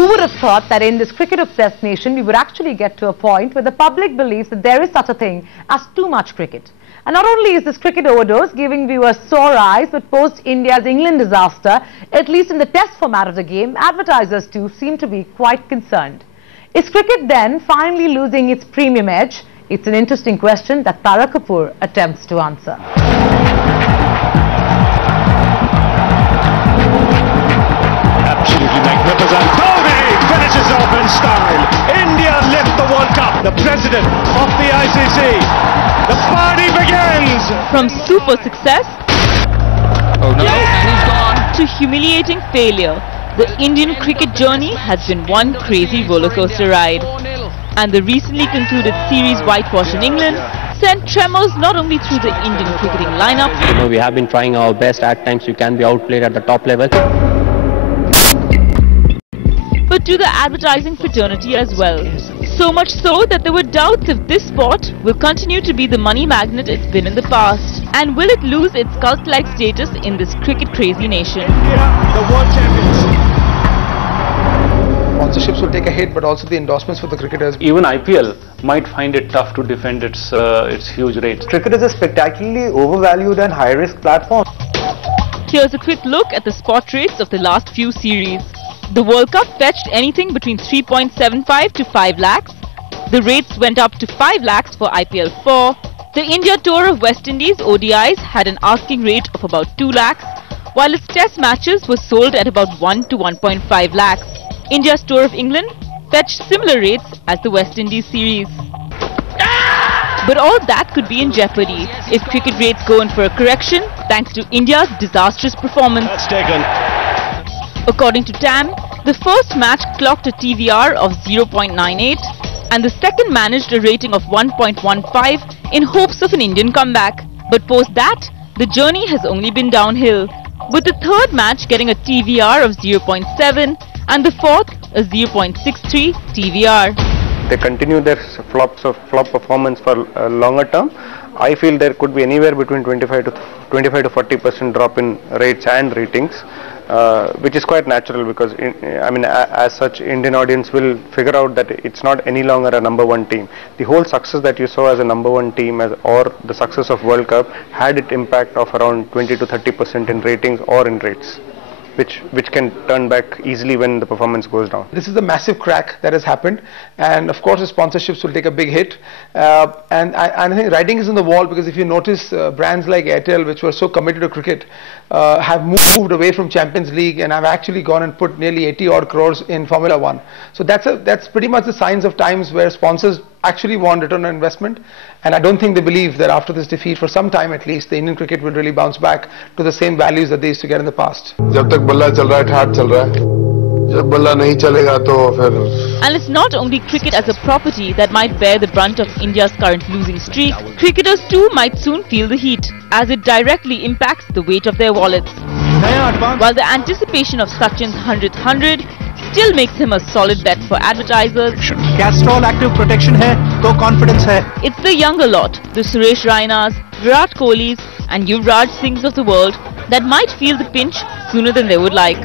Who would have thought that in this cricket-obsessed nation, we would actually get to a point where the public believes that there is such a thing as too much cricket. And not only is this cricket overdose giving viewers sore eyes, but post India's England disaster, at least in the test format of the game, advertisers too seem to be quite concerned. Is cricket then finally losing its premium edge? It's an interesting question that Tara Kapoor attempts to answer. Absolutely magnificent. Dhoni finishes off in style. India lift the World Cup. The president of the ICC. The party begins. From super success and he's gone. to humiliating failure, the Indian cricket journey has been one crazy rollercoaster ride. And the recently concluded series whitewash in England sent tremors not only through the Indian cricketing lineup. We have been trying our best. At times you can be outplayed at the top level. But to the advertising fraternity as well. So much so that there were doubts if this sport will continue to be the money magnet it's been in the past. And will it lose its cult-like status in this cricket-crazy nation? India, the world champions. Sponsorships will take a hit, but also the endorsements for the cricketers. Even IPL might find it tough to defend its huge rates. Cricket is a spectacularly overvalued and high-risk platform. Here's a quick look at the spot rates of the last few series. The World Cup fetched anything between 3.75 to 5 lakhs. The rates went up to 5 lakhs for IPL 4. The India Tour of West Indies ODIs had an asking rate of about 2 lakhs, while its test matches were sold at about 1 to 1.5 lakhs. India's Tour of England fetched similar rates as the West Indies series. But all that could be in jeopardy if cricket rates go in for a correction thanks to India's disastrous performance. That's taken. According to TAM, the first match clocked a TVR of 0.98 and the second managed a rating of 1.15 in hopes of an Indian comeback. But post that, the journey has only been downhill, with the third match getting a TVR of 0.7 and the fourth a 0.63 TVR. They continue their flop performance for a longer term. I feel there could be anywhere between 25 to 40% drop in rates and ratings, which is quite natural because as such Indian audience will figure out that it's not any longer a number one team. The whole success that you saw as a number one team or the success of World Cup had its impact of around 20 to 30% in ratings or in rates, which can turn back easily when the performance goes down. This is a massive crack that has happened, and of course the sponsorships will take a big hit. And I think writing is on the wall, because if you notice brands like Airtel, which were so committed to cricket, have moved away from Champions League and have actually gone and put nearly 80 odd crores in Formula One. So that's pretty much the signs of times where sponsors actually want return on investment, and I don't think they believe that after this defeat, for some time at least, the Indian cricket will really bounce back to the same values that they used to get in the past. जब तक बल्ला चल रहा है ठाट चल रहा है, जब बल्ला नहीं चलेगा तो फिर. And it's not only cricket as a property that might bear the brunt of India's current losing streak. Cricketers too might soon feel the heat, as it directly impacts the weight of their wallets. While the anticipation of Sachin's 100th 100 still makes him a solid bet for advertisers. Castrol active protection hai, to confidence hai. It's the younger lot, the Suresh Rainas, Virat Kohlis and Yuvraj Singhs of the world that might feel the pinch sooner than they would like.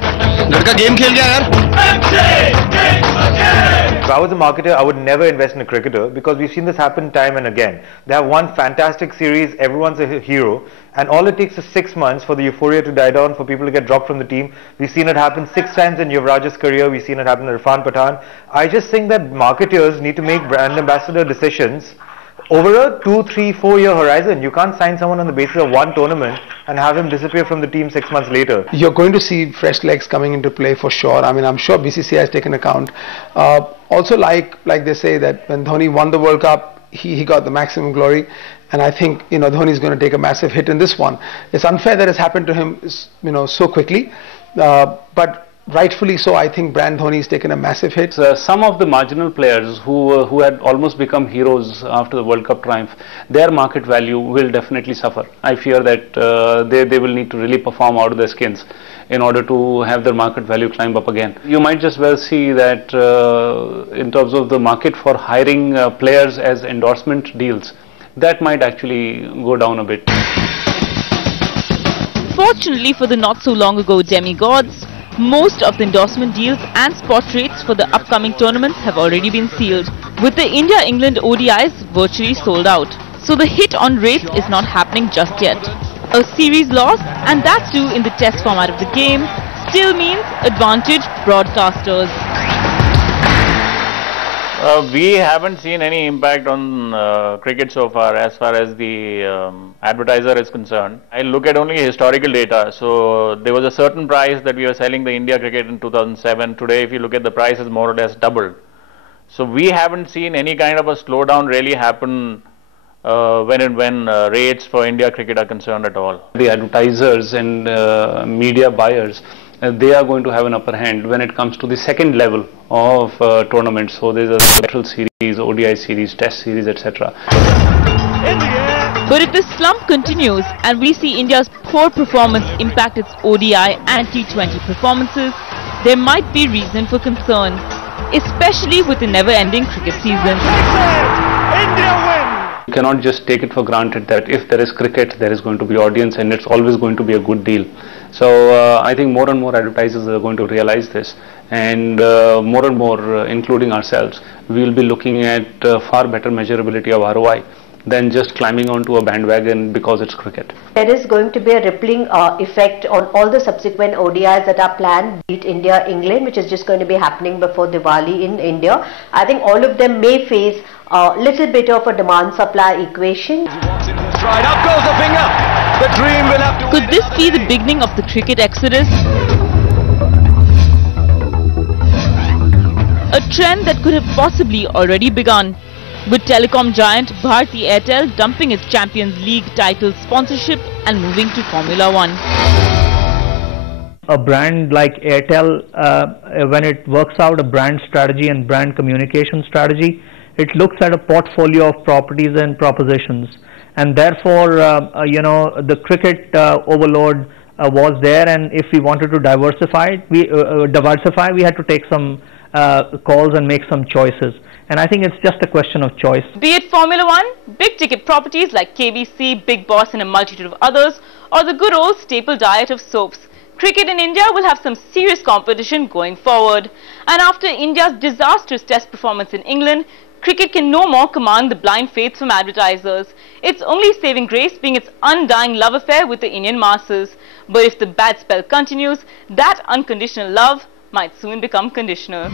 If I was a marketer, I would never invest in a cricketer, because we've seen this happen time and again. They have one fantastic series, everyone's a hero, and all it takes is 6 months for the euphoria to die down, for people to get dropped from the team. We've seen it happen 6 times in Yuvraj's career. We've seen it happen in Irfan Pathan. I just think that marketers need to make brand ambassador decisions over a 2, 3, 4 year horizon. You can't sign someone on the basis of one tournament and have him disappear from the team 6 months later. You're going to see fresh legs coming into play for sure. I mean, I'm sure BCCI has taken account. Also, like they say that when Dhoni won the World Cup, he got the maximum glory, and I think Dhoni is going to take a massive hit in this one. It's unfair that it's happened to him so quickly, but rightfully so. I think brand Dhoni has taken a massive hit. Some of the marginal players who had almost become heroes after the World Cup triumph, their market value will definitely suffer. I fear that they will need to really perform out of their skins in order to have their market value climb up again. You might just well see that in terms of the market for hiring players as endorsement deals, that might actually go down a bit. Fortunately for the not so long ago demigods, Most of the endorsement deals and spot rates for the upcoming tournaments have already been sealed, with the India-England ODIs virtually sold out. So the hit on rates is not happening just yet. A series loss, and that too in the test format of the game, still means advantage broadcasters. We haven't seen any impact on cricket so far as the advertiser is concerned. I look at only historical data. So there was a certain price that we were selling the India cricket in 2007. Today, if you look at the price, is more or less doubled. So we haven't seen any kind of a slowdown really happen when rates for India cricket are concerned at all. The advertisers and media buyers, they are going to have an upper hand when it comes to the second level of tournaments. So there's a special series, ODI series, test series, etc. But if this slump continues and we see India's poor performance impact its ODI and T20 performances, there might be reason for concern, especially with the never-ending cricket season. You cannot just take it for granted that if there is cricket, there is going to be audience and it's always going to be a good deal. So I think more and more advertisers are going to realize this, and more, including ourselves, we will be looking at far better measurability of ROI than just climbing onto a bandwagon because it's cricket. There is going to be a rippling effect on all the subsequent ODIs that are planned, be it India-England, which is just going to be happening before Diwali in India. I think all of them may face a little bit of a demand-supply equation. Up goes the finger. The dream will have to. Could this be the beginning of the cricket exodus? A trend that could have possibly already begun, with telecom giant Bharti Airtel dumping its Champions League title sponsorship and moving to Formula One. A brand like Airtel, when it works out a brand strategy and brand communication strategy, it looks at a portfolio of properties and propositions, and therefore the cricket overload was there, and if we wanted to diversify, we had to take some calls and make some choices. And I think it's just a question of choice. Be it Formula One, big ticket properties like KBC, Big Boss and a multitude of others, or the good old staple diet of soaps, cricket in India will have some serious competition going forward. And after India's disastrous test performance in England, cricket can no more command the blind faith from advertisers. Its only saving grace being its undying love affair with the Indian masses. But if the bad spell continues, that unconditional love might soon become conditional.